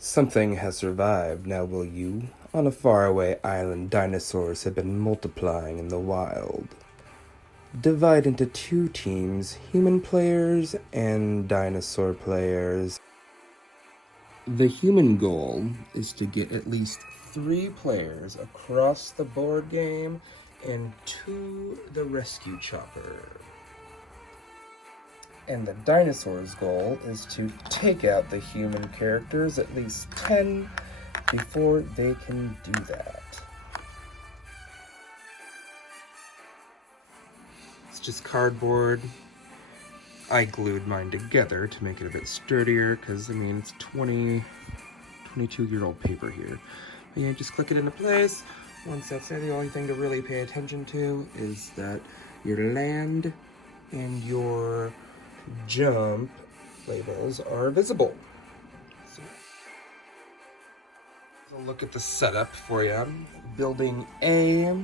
Something has survived, now will you? On a faraway island, dinosaurs have been multiplying in the wild. Divide into two teams, human players and dinosaur players. The human goal is to get at least 3 players across the board game and to the rescue chopper. And the dinosaur's goal is to take out the human characters, at least 10, before they can do that. It's just cardboard. I glued mine together to make it a bit sturdier because, I mean, it's 22-year-old paper here. But yeah, just click it into place. Once that's there, the only thing to really pay attention to is that your land and your jump labels are visible. So look at the setup for you. Building A,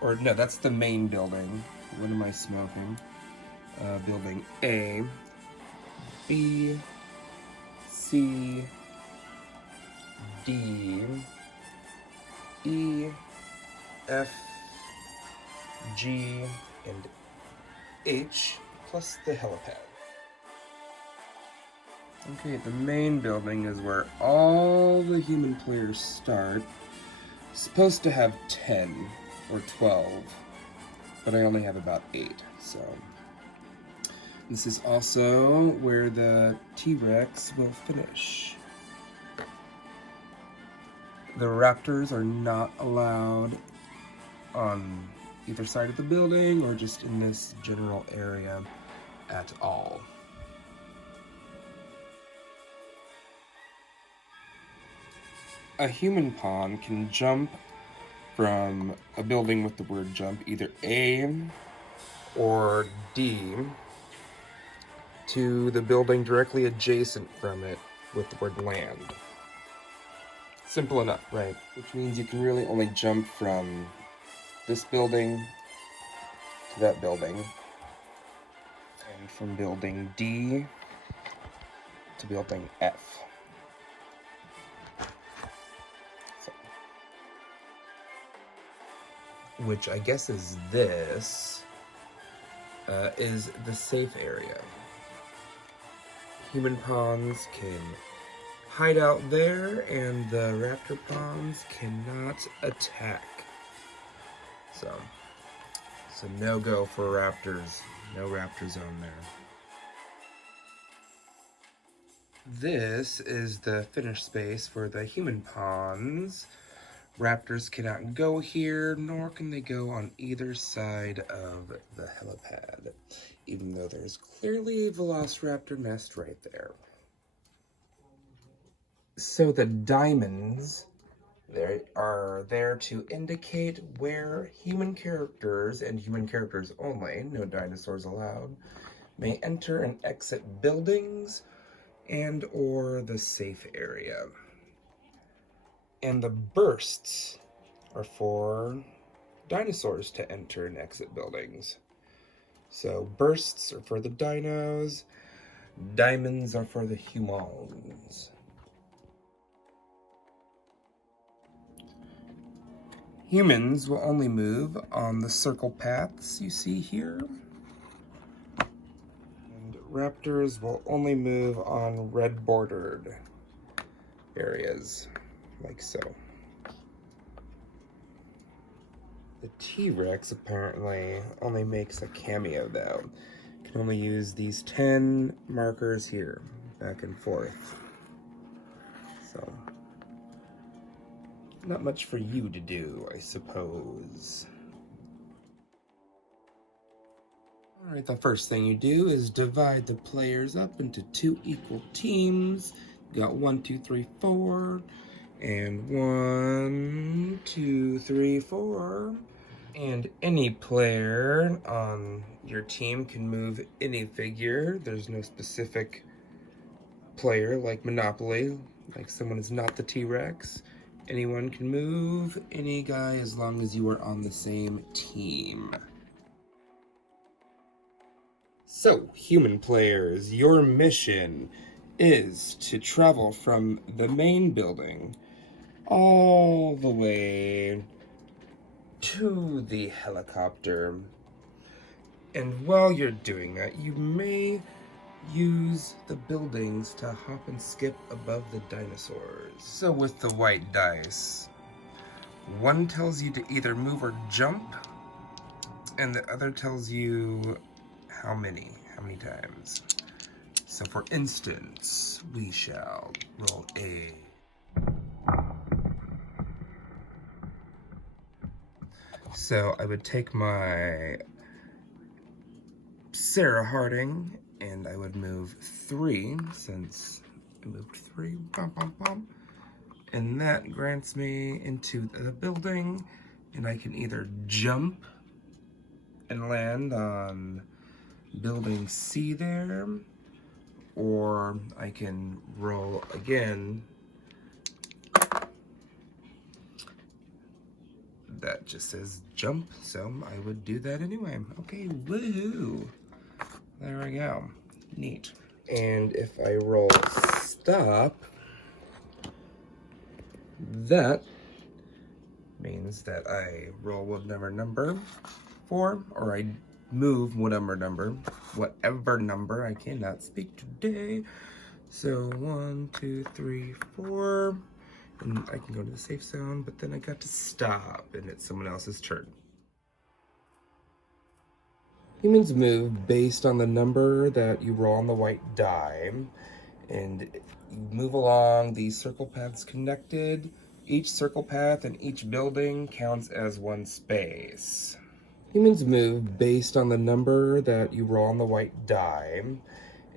or no, that's the main building. What am I smoking? Building A, B, C, D, E, F, G, and H, plus the helipad. Okay, the main building is where all the human players start. Supposed to have 10 or 12, but I only have about 8, so. This is also where the T-Rex will finish. The raptors are not allowed on either side of the building or just in this general area at all. A human pawn can jump from a building with the word jump, either A or D, to the building directly adjacent from it with the word land. Simple enough, right? Which means you can really only jump from this building to that building, and from building D to building F. So, which I guess is this, is the safe area. Human pawns can hide out there, and the raptor pawns cannot attack. So no go for raptors. No raptor zone there. This is the finish space for the human pawns. Raptors cannot go here, nor can they go on either side of the helipad, even though there's clearly a velociraptor nest right there. So the diamonds are there to indicate where human characters, and human characters only, no dinosaurs allowed, may enter and exit buildings and or the safe area. And the bursts are for dinosaurs to enter and exit buildings. So bursts are for the dinos, diamonds are for the humans. Humans will only move on the circle paths you see here. And raptors will only move on red bordered areas, like so. The T-Rex apparently only makes a cameo though. Can only use these 10 markers here, back and forth. So, not much for you to do, I suppose. Alright, the first thing you do is divide the players up into 2 equal teams. You got 1, 2, 3, 4, and 1, 2, 3, 4. And any player on your team can move any figure. There's no specific player like Monopoly, like someone is not the T-Rex. Anyone can move any guy as long as you are on the same team. So, human players, your mission is to travel from the main building all the way to the helicopter. And while you're doing that, you may use the buildings to hop and skip above the dinosaurs. So with the white dice, one tells you to either move or jump, and the other tells you how many times. So for instance, we shall roll a... So I would take my Sarah Harding, and I would move 3, since I moved 3, and that grants me into the building, and I can either jump and land on building C there, or I can roll again. That just says jump, so I would do that anyway. Okay, woohoo! There we go. Neat. And if I roll stop, that means that I roll whatever number 4, or I move whatever number, I cannot speak today. So 1, 2, 3, 4, and I can go to the safe zone, but then I got to stop, and it's someone else's turn. Humans move based on the number that you roll on the white die, and you move along these circle paths connected. Each circle path and each building counts as 1 space. Humans move based on the number that you roll on the white die,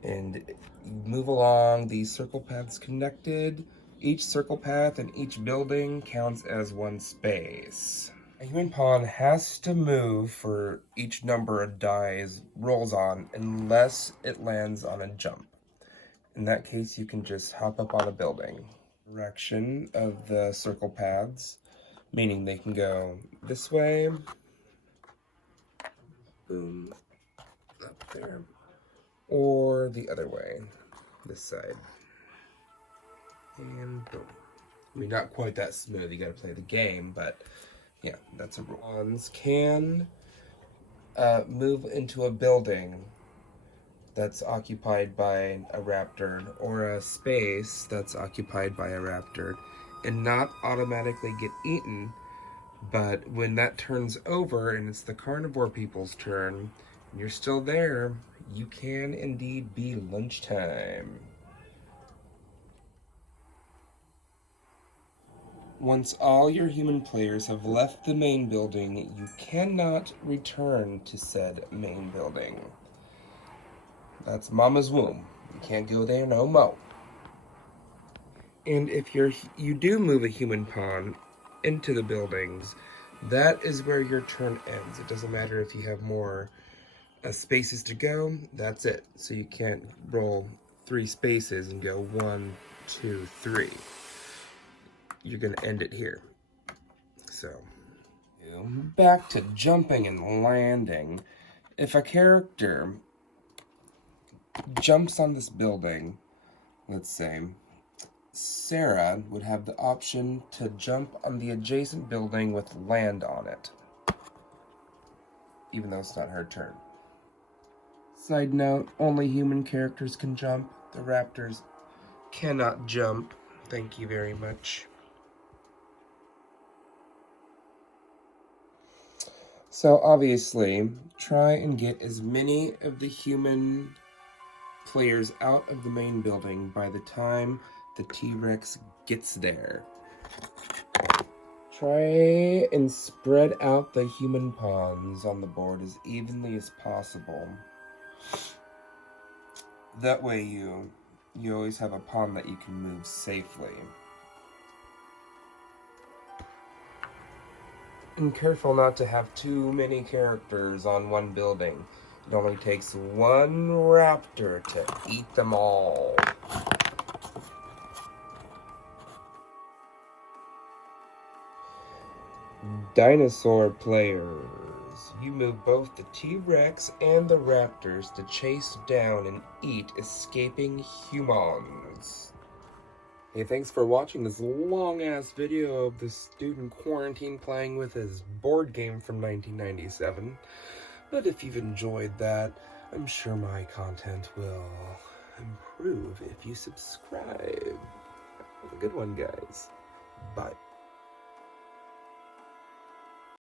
and you move along these circle paths connected. Each circle path and each building counts as 1 space. A human pawn has to move for each number a die rolls on unless it lands on a jump. In that case, you can just hop up on a building. Direction of the circle paths, meaning they can go this way, boom, up there, or the other way, this side, and boom. I mean, not quite that smooth, you gotta play the game, but yeah, that's a rule. Pawns can move into a building that's occupied by a raptor, or a space that's occupied by a raptor, and not automatically get eaten. But when that turns over and it's the carnivore people's turn, and you're still there, you can indeed be lunchtime. Once all your human players have left the main building, you cannot return to said main building. That's Mama's womb. You can't go there no more. And if you do move a human pawn into the buildings, that is where your turn ends. It doesn't matter if you have more spaces to go, that's it. So you can't roll 3 spaces and go 1, 2, 3. You're gonna end it here. So, back to jumping and landing. If a character jumps on this building, let's say, Sarah would have the option to jump on the adjacent building with land on it, even though it's not her turn. Side note, only human characters can jump. The raptors cannot jump. Thank you very much. So obviously, try and get as many of the human players out of the main building by the time the T-Rex gets there. Try and spread out the human pawns on the board as evenly as possible. That way you always have a pawn that you can move safely. And careful not to have too many characters on one building. It only takes 1 raptor to eat them all. Dinosaur players. You move both the T-Rex and the raptors to chase down and eat escaping humans. Hey, thanks for watching this long-ass video of the student quarantine playing with his board game from 1997. But if you've enjoyed that, I'm sure my content will improve if you subscribe. Have a good one, guys. Bye.